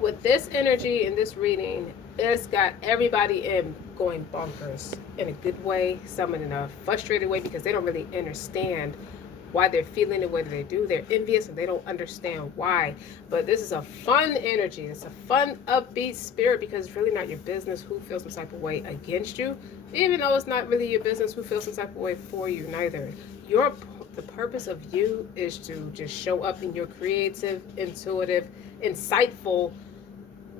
With this energy and this reading, it's got everybody in going bonkers in a good way, some in a frustrated way because they don't really understand why they're feeling the way that they do. They're envious and they don't understand why. But this is a fun energy. It's a fun, upbeat spirit because it's really not your business who feels some type of way against you, even though it's not really your business who feels some type of way for you neither. Your the purpose of you is to just show up in your creative, intuitive, insightful,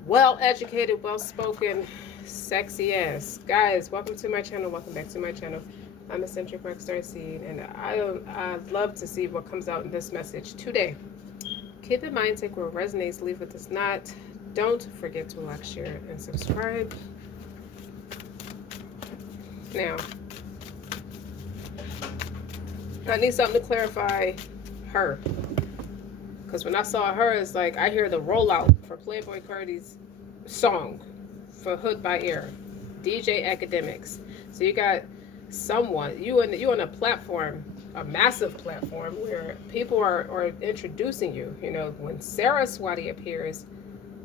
well educated, well spoken, sexy ass. Guys, welcome to my channel. Welcome back to my channel. I'm Eccentric RockStar'Seed, and I'd love to see what comes out in this message today. Keep in mind, take what resonates, leave what does not. Don't forget to like, share, and subscribe. Now, I need something to clarify her. Because when I saw her, it's like I hear the rollout for Playboy Cardi's song for Hood by Air, DJ Academics. So you got someone, you on a platform, a massive platform where people are introducing you. You know, when Saraswati appears,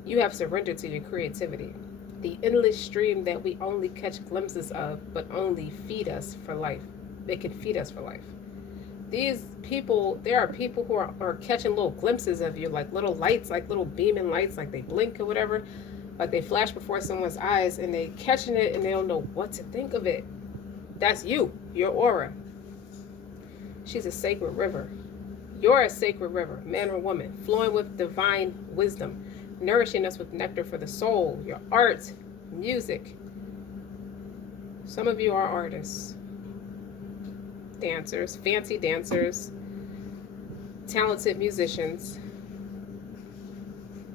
you have surrendered to your creativity. The endless stream that we only catch glimpses of, but only feed us for life. They can feed us for life. These people, there are people who are catching little glimpses of you, like little lights, like little beaming lights, like they blink or whatever, like they flash before someone's eyes, and they catching it and they don't know what to think of it. That's you, your aura. She's a sacred river. You're a sacred river, man or woman, flowing with divine wisdom, nourishing us with nectar for the soul, your art, music. Some of you are artists, dancers, fancy dancers, talented musicians,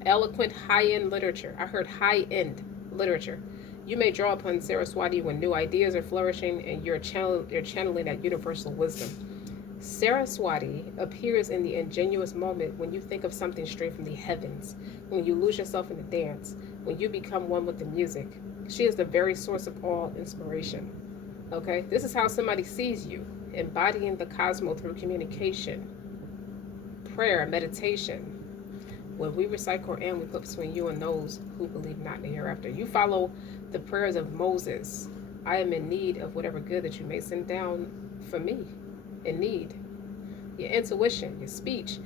eloquent high-end literature. I heard high-end literature. You may draw upon Saraswati when new ideas are flourishing and you're channeling that universal wisdom. Saraswati appears in the ingenuous moment when you think of something straight from the heavens, when you lose yourself in the dance, when you become one with the music. She is the very source of all inspiration. Okay? This is how somebody sees you, embodying the cosmos through communication, prayer, meditation. When we recite Quran, we put between you and those who believe not in the hereafter. You follow the prayers of Moses. I am in need of whatever good that you may send down for me. In need. Your intuition, your speech,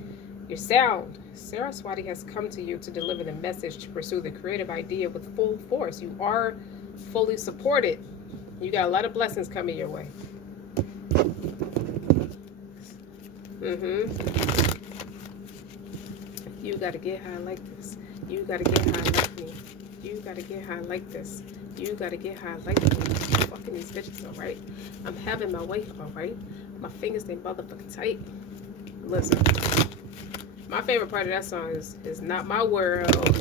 your sound. Saraswati has come to you to deliver the message to pursue the creative idea with full force. You are fully supported. You got a lot of blessings coming your way. You gotta get high like this. You gotta get high like me. You gotta get high like this. You gotta get high like me. I'm fucking these bitches, alright? I'm having my way, alright? My fingers, they motherfucking tight. Listen. My favorite part of that song is Not My World.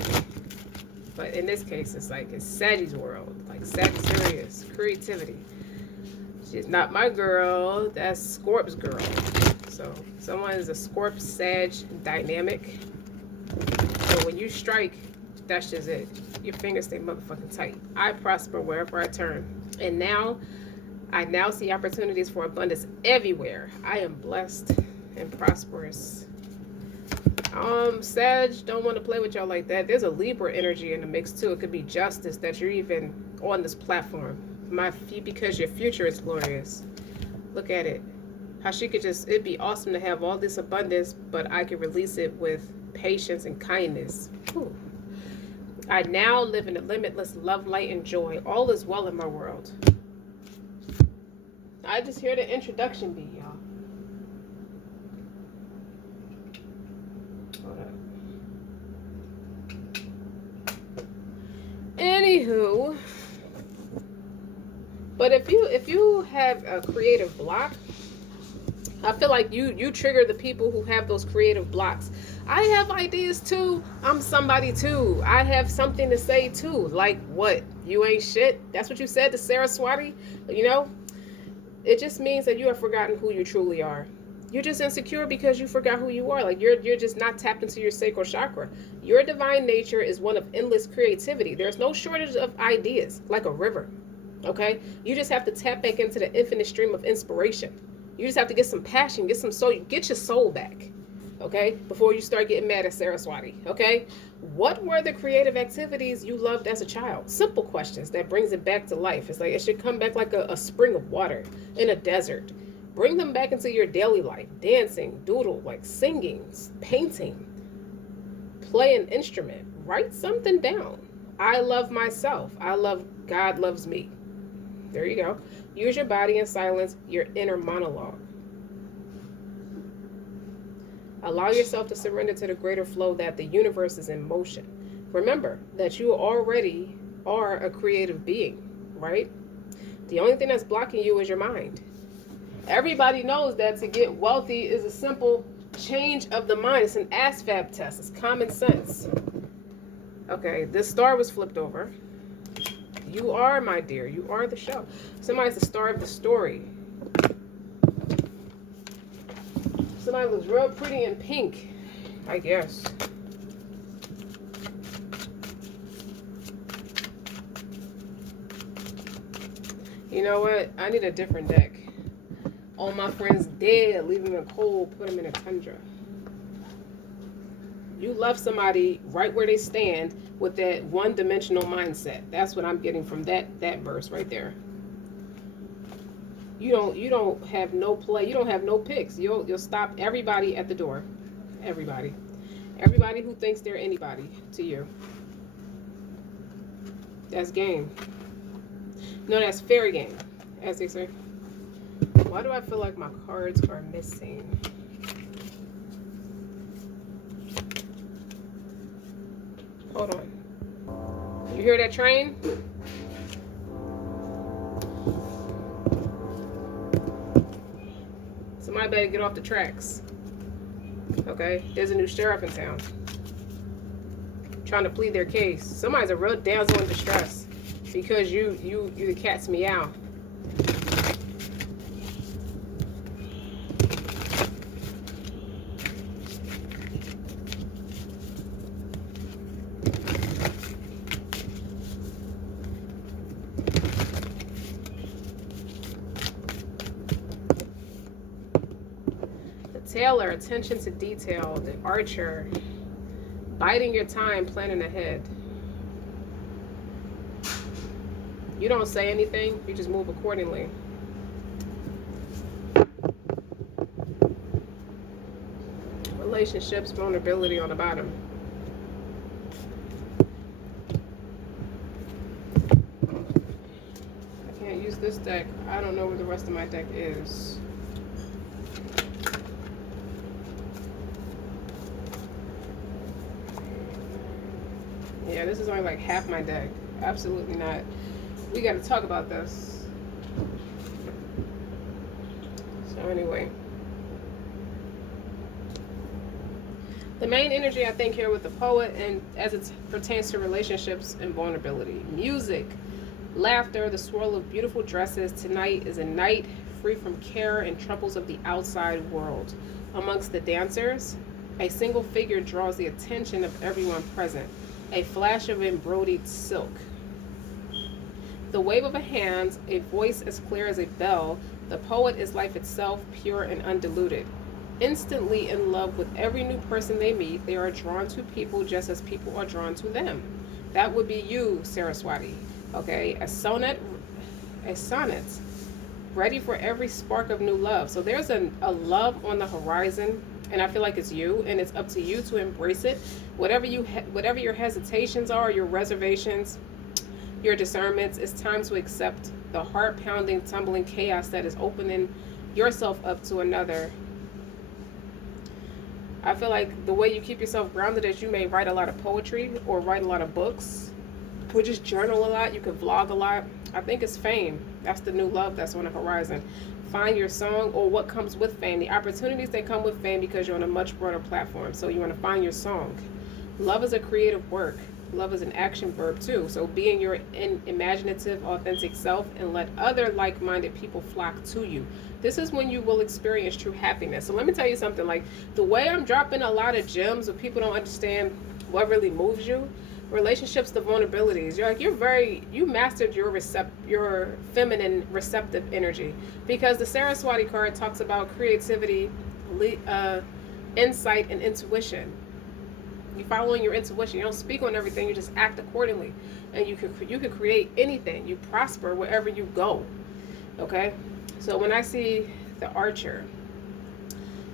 But in this case, it's like it's Sagi's world. Like Sagittarius. Creativity. She's not my girl. That's Scorp's girl. So someone is a Scorp Sag dynamic. So when you strike, that's just it. Your fingers stay motherfucking tight. I prosper wherever I turn. And now, I now see opportunities for abundance everywhere. I am blessed and prosperous. Sag don't want to play with y'all like that. There's a Libra energy in the mix too. It could be justice that you're even on this platform. Because your future is glorious. Look at it. How she could just, it'd be awesome to have all this abundance, but I could release it with patience and kindness. Whew. I now live in a limitless love, light, and joy. All is well in my world. I just hear the introduction beat, y'all. Hold up. Anywho, but if you have a creative block, I feel like you trigger the people who have those creative blocks. I have ideas too. I'm somebody too. I have something to say too. Like what? You ain't shit? That's what you said to Saraswati? You know? It just means that you have forgotten who you truly are. You're just insecure because you forgot who you are. Like you're just not tapped into your sacral chakra. Your divine nature is one of endless creativity. There's no shortage of ideas, like a river. Okay? You just have to tap back into the infinite stream of inspiration. You just have to get some passion, get some soul, get your soul back. okay? Before you start getting mad at Saraswati, okay? What were the creative activities you loved as a child? Simple questions that brings it back to life. It's like it should come back like a spring of water in a desert. Bring them back into your daily life. Dancing, doodle, like singing, painting, play an instrument, write something down. I love myself. I love God loves me. There you go. Use your body in silence, your inner monologue. Allow yourself to surrender to the greater flow that the universe is in motion. Remember that you already are a creative being, right? The only thing that's blocking you is your mind. Everybody knows that to get wealthy is a simple change of the mind. It's an ASVAB test. It's common sense. Okay, this star was flipped over. You are, my dear. You are the show. Somebody's the star of the story. Somebody looks real pretty in pink, I guess. You know what? I need a different deck. All my friends dead, leave them in cold, put them in a tundra. You love somebody right where they stand with that one-dimensional mindset. That's what I'm getting from that verse right there. You don't have no play. You don't have no picks. You'll stop everybody at the door. Everybody who thinks they're anybody to you. That's game. No, that's fair game, as they say. Why do I feel like my cards are missing? Hold on. You hear that train? Somebody better get off the tracks. Okay? There's a new sheriff in town. Trying to plead their case. Somebody's a real damsel in distress because you the cat's meow. Tailor, attention to detail, the archer, biding your time, planning ahead. You don't say anything, you just move accordingly. Relationships, vulnerability on the bottom. I can't use this deck. I don't know where the rest of my deck is. Yeah, this is only like half my deck. Absolutely not. We got to talk about this. So anyway. The main energy I think here with the poet and as it pertains to relationships and vulnerability. Music, laughter, the swirl of beautiful dresses. Tonight is a night free from care and troubles of the outside world. Amongst the dancers, a single figure draws the attention of everyone present. A flash of embroidered silk. The wave of a hand, a voice as clear as a bell. The poet is life itself, pure and undiluted. Instantly in love with every new person they meet, they are drawn to people just as people are drawn to them. That would be you, Saraswati. Okay, a sonnet, ready for every spark of new love. So there's a love on the horizon. And I feel like it's you, and it's up to you to embrace it. Whatever your hesitations are, your reservations, your discernments, it's time to accept the heart-pounding, tumbling chaos that is opening yourself up to another. I feel like the way you keep yourself grounded is you may write a lot of poetry or write a lot of books, or just journal a lot. You could vlog a lot. I think it's fame. That's the new love that's on the horizon. Find your song or what comes with fame. The opportunities that come with fame because you're on a much broader platform. So you want to find your song. Love is a creative work. Love is an action verb too. So being your imaginative, authentic self and let other like-minded people flock to you. This is when you will experience true happiness. So let me tell you something. Like the way I'm dropping a lot of gems where people don't understand what really moves you. Relationships to vulnerabilities. You mastered your feminine receptive energy, because the Saraswati card talks about creativity, insight and intuition. You're following your intuition. You don't speak on everything. You just act accordingly, and you can create anything. You prosper wherever you go. Okay, so when I see the archer,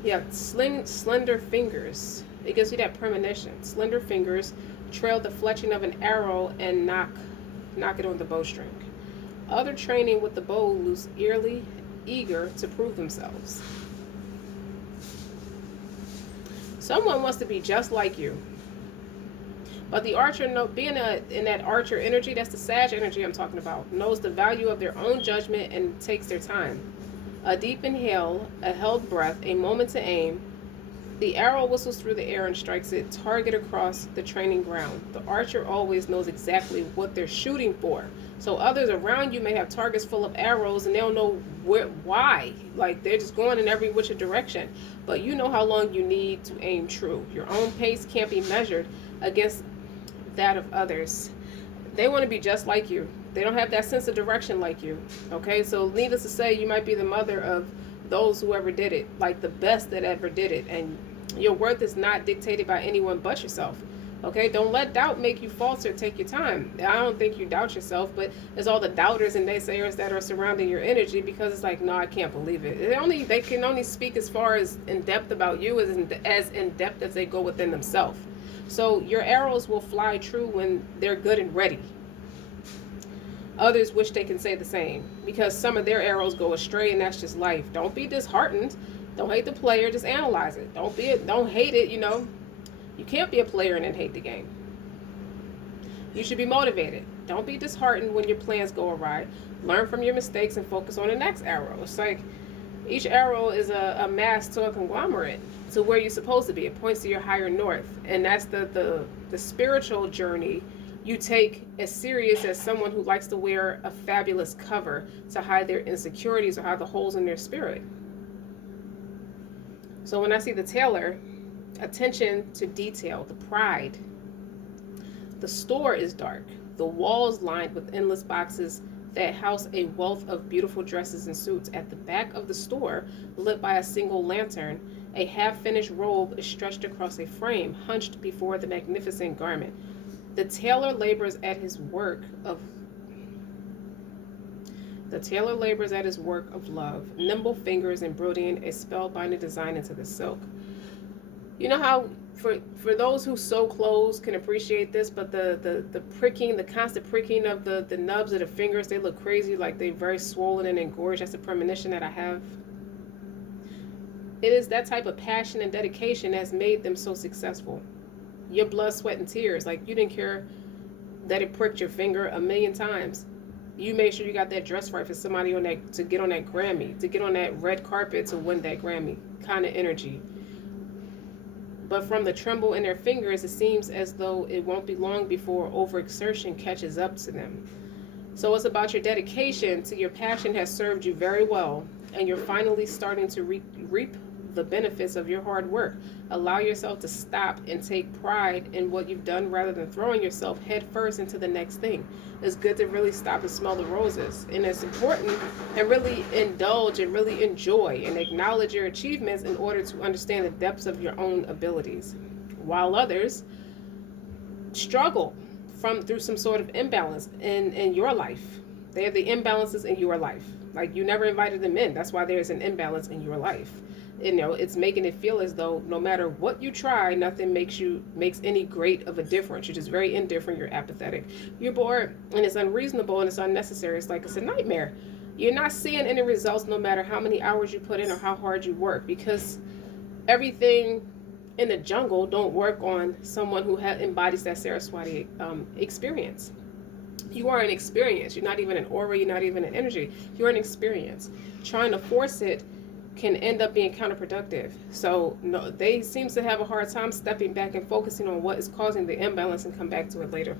you have slender fingers. It gives you that premonition. Slender fingers trail the fletching of an arrow and knock it on the bowstring. Other training with the bow loose early, eager to prove themselves. Someone wants to be just like you. But the archer, being in that archer energy, that's the Sag energy I'm talking about, knows the value of their own judgment and takes their time. A deep inhale, a held breath, a moment to aim. The arrow whistles through the air and strikes its target across the training ground. The archer always knows exactly what they're shooting for. So others around you may have targets full of arrows and they don't know why. Like they're just going in every which direction. But you know how long you need to aim true. Your own pace can't be measured against that of others. They want to be just like you. They don't have that sense of direction like you. Okay, so needless to say, you might be the mother of those who ever did it, like the best that ever did it, and your worth is not dictated by anyone but yourself. Okay, don't let doubt make you falter. Take your time. I don't think you doubt yourself, but it's all the doubters and naysayers that are surrounding your energy, because it's like, no, I can't believe it. They can only speak as far as in depth about you as in depth as they go within themselves. So your arrows will fly true when they're good and ready. Others wish they can say the same, because some of their arrows go astray, and that's just life. Don't be disheartened. Don't hate the player. Just analyze it. Don't hate it. You can't be a player and then hate the game. You should be motivated. Don't be disheartened when your plans go awry. Learn from your mistakes and focus on the next arrow. It's like each arrow is a mass to a conglomerate, to where you're supposed to be. It points to your higher north, and that's the spiritual journey you take as serious as someone who likes to wear a fabulous cover to hide their insecurities or hide the holes in their spirit. So when I see the tailor, attention to detail, the pride. The store is dark, the walls lined with endless boxes that house a wealth of beautiful dresses and suits. At the back of the store, lit by a single lantern, a half-finished robe is stretched across a frame, hunched before the magnificent garment. The tailor labors at his work of love, nimble fingers embroidering a spellbinding design into the silk. You know how for those who sew clothes can appreciate this, but the pricking, the constant pricking of the nubs of the fingers, they look crazy, like they're very swollen and engorged. That's a premonition that I have. It is that type of passion and dedication that's made them so successful. Your blood, sweat, and tears. Like, you didn't care that it pricked your finger a million times. You made sure you got that dress right for somebody to get on that Grammy, to get on that red carpet to win that Grammy kind of energy. But from the tremble in their fingers, it seems as though it won't be long before overexertion catches up to them. So it's about your dedication to your passion has served you very well, and you're finally starting to reap the benefits of your hard work. Allow yourself to stop and take pride in what you've done rather than throwing yourself head first into the next thing. It's good to really stop and smell the roses, and it's important and really indulge and really enjoy and acknowledge your achievements in order to understand the depths of your own abilities, while others struggle through some sort of imbalance in your life. They have the imbalances in your life. Like, you never invited them in. That's why there's an imbalance in your life. It's making it feel as though no matter what you try, nothing makes any great of a difference. You're just very indifferent. You're apathetic. You're bored, and it's unreasonable, and it's unnecessary. It's like it's a nightmare. You're not seeing any results no matter how many hours you put in or how hard you work, because everything in the jungle don't work on someone who embodies that Saraswati experience. You are an experience. You're not even an aura. You're not even an energy. You're an experience. Trying to force it can end up being counterproductive. So no, they seem to have a hard time stepping back and focusing on what is causing the imbalance and come back to it later.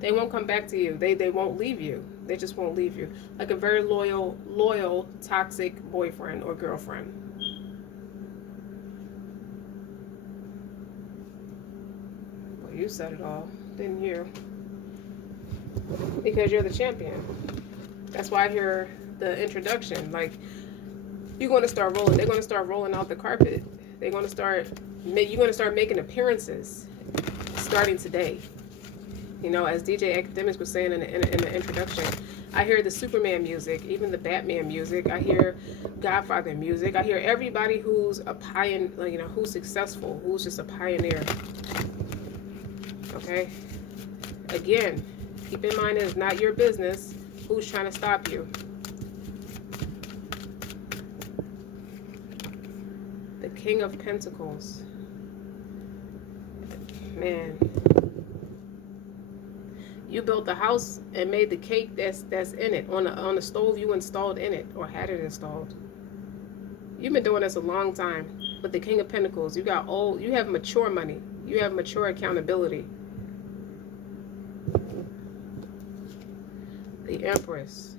They won't come back to you. They won't leave you. They just won't leave you. Like a very loyal, toxic boyfriend or girlfriend. Well, you said it all, didn't you? Because you're the champion. That's why I hear the introduction. Like, you're going to start rolling. They're going to start rolling out the carpet. They're going to start, you're going to start making appearances starting today. You know, as DJ Academics was saying in the introduction, I hear the Superman music, even the Batman music. I hear Godfather music. I hear everybody who's a pioneer, you know, who's successful, who's just a pioneer. Okay? Again, keep in mind it's not your business who's trying to stop you. The King of Pentacles. Man. You built the house and made the cake that's in it on the stove you installed in it or had it installed. You've been doing this a long time. But the King of Pentacles, you got old, you have mature money. You have mature accountability. The Empress.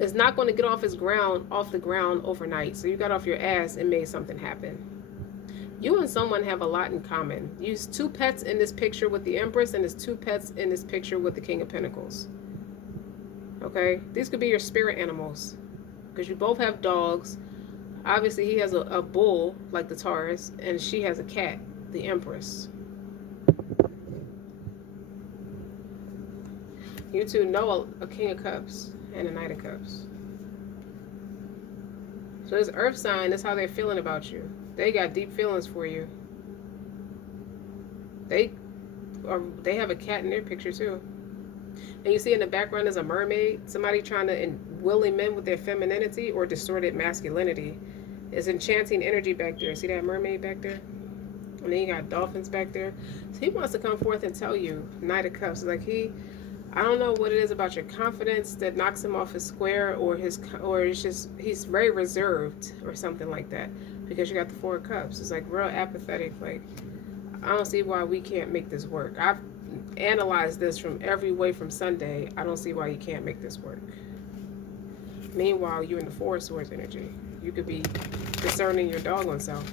It's not going to get off the ground overnight. So you got off your ass and made something happen. You and someone have a lot in common. There's 2 pets in this picture with the Empress, and there's 2 pets in this picture with the King of Pentacles. Okay? These could be your spirit animals. Because you both have dogs. Obviously, he has a bull, like the Taurus, and she has a cat, the Empress. You two know a King of Cups and a Knight of Cups. So this Earth sign is how they're feeling about you. They got deep feelings for you. They have a cat in their picture too. And you see in the background is a mermaid. Somebody trying to will him in with their femininity or distorted masculinity. There's enchanting energy back there. See that mermaid back there? And then you got dolphins back there. So he wants to come forth and tell you, Knight of Cups. Like I don't know what it is about your confidence that knocks him off his square, or it's just he's very reserved or something like that. Because you got the 4 of Cups. It's like real apathetic. Like, I don't see why we can't make this work. I've analyzed this from every way from Sunday. I don't see why you can't make this work. Meanwhile, you're in the 4 of Swords energy. You could be discerning your doggone self.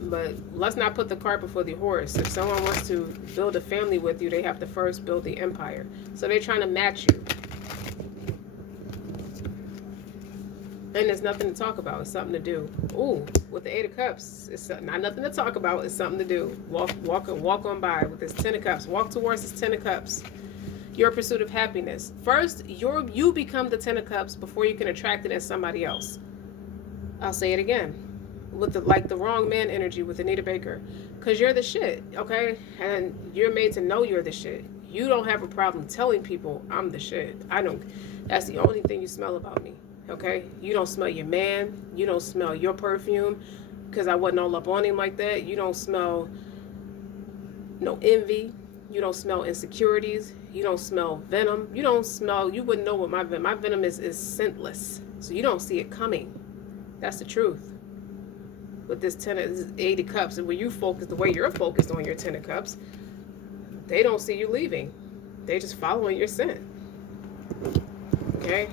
But let's not put the cart before the horse. If someone wants to build a family with you, they have to first build the empire. So they're trying to match you. And there's nothing to talk about. It's something to do. Ooh, with the 8 of Cups, it's not nothing to talk about. It's something to do. Walk on by with this 10 of Cups. Walk towards this 10 of Cups. Your pursuit of happiness. First, you become the 10 of Cups before you can attract it as somebody else. I'll say it again. With the wrong man energy with Anita Baker. Because you're the shit, okay? And you're made to know you're the shit. You don't have a problem telling people I'm the shit. That's the only thing you smell about me. Okay, you don't smell your man. You don't smell your perfume because I wasn't all up on him like that. You don't smell no envy. You don't smell insecurities. You don't smell venom. You wouldn't know what my venom is scentless. So you don't see it coming. That's the truth. With this 8 of Cups, and when you focus the way you're focused on your 10 of Cups, they don't see you leaving. They just following your scent. Okay.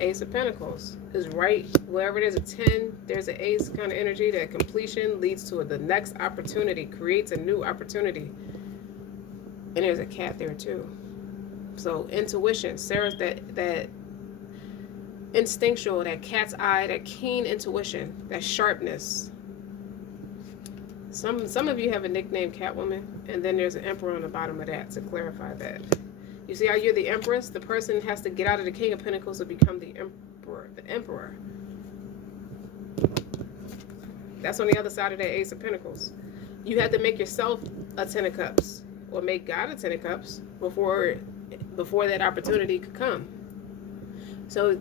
Ace of Pentacles is right wherever there's a 10, there's an ace kind of energy. That completion leads to the next opportunity, creates a new opportunity. And there's a cat there too. So intuition, Sarah's that instinctual, that cat's eye, that keen intuition, that sharpness. Some of you have a nickname Catwoman, and then there's an Emperor on the bottom of that to clarify that. You see how you're the Empress? The person has to get out of the King of Pentacles to become the Emperor. The Emperor. That's on the other side of that Ace of Pentacles. You had to make yourself a 10 of Cups, or make God a 10 of Cups before that opportunity could come. So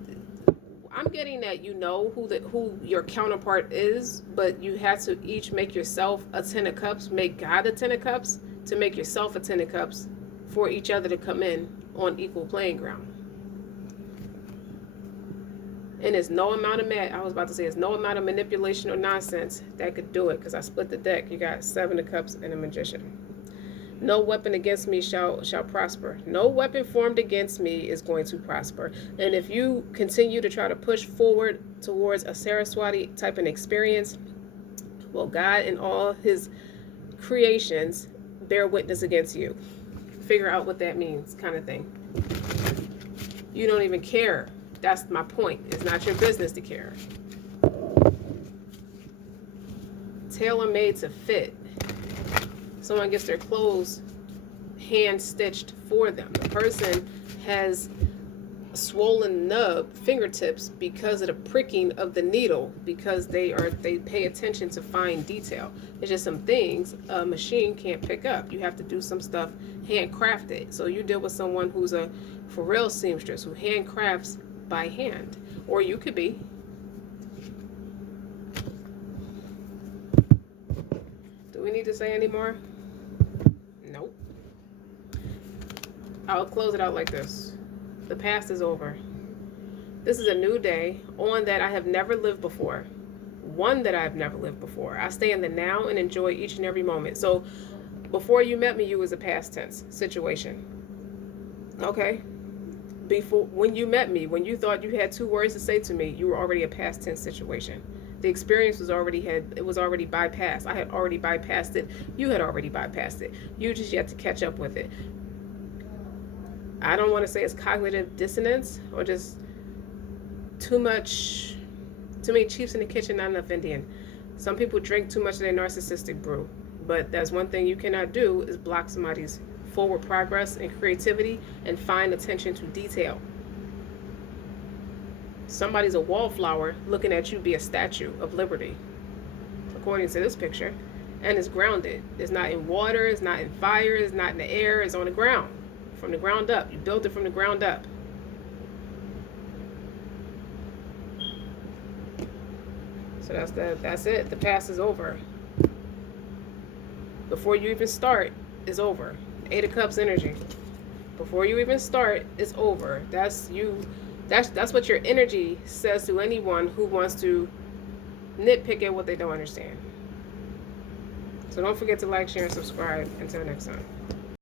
I'm getting that you know who your counterpart is, but you have to each make yourself a 10 of Cups, make God a 10 of Cups, to make yourself a 10 of Cups, for each other to come in on equal playing ground. And there's no amount of there's no amount of manipulation or nonsense that could do it, because I split the deck. You got 7 of Cups and a Magician. No weapon against me shall prosper. No weapon formed against me is going to prosper. And if you continue to try to push forward towards a Saraswati type of experience, well, God and all his creations bear witness against you. figure out what that means, kind of thing. You don't even care. That's my point. It's not your business to care. Tailor-made to fit. Someone gets their clothes hand stitched for them. The person has swollen nub fingertips because of the pricking of the needle, because they pay attention to fine detail. It's just some things a machine can't pick up. You have to do some stuff handcrafted. So you deal with someone who's a for real seamstress who handcrafts by hand, or you could be. Do we need to say any more? Nope. I'll close it out like this. The past is over. This is a new day, on that I have never lived before. One that I've never lived before. I stay in the now and enjoy each and every moment. So before you met me, you was a past tense situation. Okay? Before, when you met me, when you thought you had 2 words to say to me, you were already a past tense situation. The experience was already bypassed. I had already bypassed it. You had already bypassed it. You just yet to catch up with it. I don't want to say it's cognitive dissonance or just too many chiefs in the kitchen, not enough Indian. Some people drink too much of their narcissistic brew, but that's one thing you cannot do is block somebody's forward progress and creativity and fine attention to detail. Somebody's a wallflower looking at you be a statue of liberty, according to this picture, and it's grounded. It's not in water, it's not in fire, it's not in the air, it's on the ground. From the ground up. You built it from the ground up. So that's it. The past is over. Before you even start, it's over. 8 of Cups energy. Before you even start, it's over. That's you. That's what your energy says to anyone who wants to nitpick at what they don't understand. So don't forget to like, share, and subscribe. Until next time.